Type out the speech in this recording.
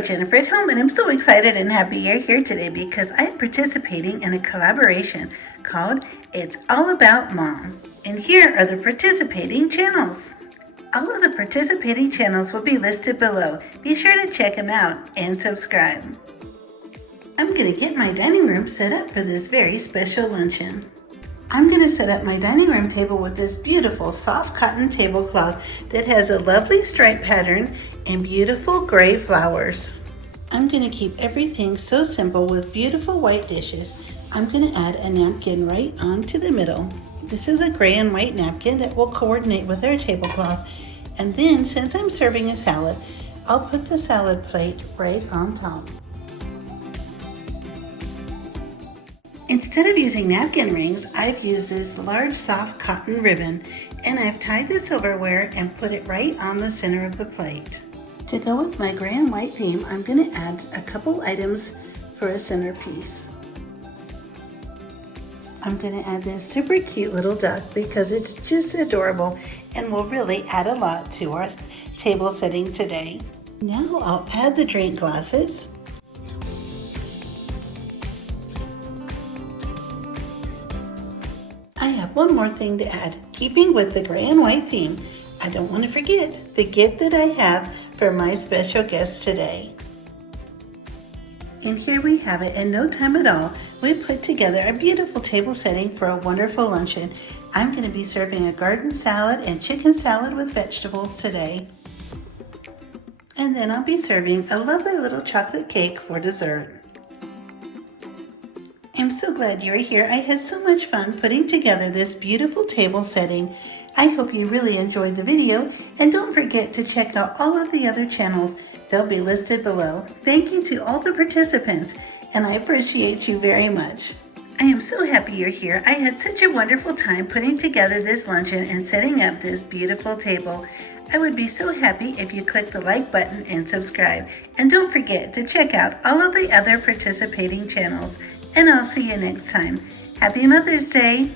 Jennifer at home, and I'm so excited and happy you're here today because I'm participating in a collaboration called It's All About Mom. And here are the participating channels. All of the participating channels will be listed below. Be sure to check them out and subscribe. I'm going to get my dining room set up for this very special luncheon. I'm going to set up my dining room table with this beautiful soft cotton tablecloth that has a lovely stripe pattern and beautiful gray flowers. I'm going to keep everything so simple with beautiful white dishes. I'm going to add a napkin right onto the middle. This is a gray and white napkin that will coordinate with our tablecloth. And then, since I'm serving a salad, I'll put the salad plate right on top. Instead of using napkin rings, I've used this large soft cotton ribbon, and I've tied the silverware and put it right on the center of the plate. To go with my gray and white theme, I'm going to add a couple items for a centerpiece. I'm going to add this super cute little duck because it's just adorable and will really add a lot to our table setting today. Now I'll add the drink glasses. I have one more thing to add. Keeping with the gray and white theme, I don't want to forget the gift that I have for my special guest today. And here we have it. In no time at all, we put together a beautiful table setting for a wonderful luncheon. I'm going to be serving a garden salad and chicken salad with vegetables today. And then I'll be serving a lovely little chocolate cake for dessert. I'm so glad you're here. I had so much fun putting together this beautiful table setting. I hope you really enjoyed the video, and don't forget to check out all of the other channels. They'll be listed below. Thank you to all the participants, and I appreciate you very much. I am so happy you're here. I had such a wonderful time putting together this luncheon and setting up this beautiful table. I would be so happy if you click the like button and subscribe. And don't forget to check out all of the other participating channels. And I'll see you next time. Happy Mother's Day!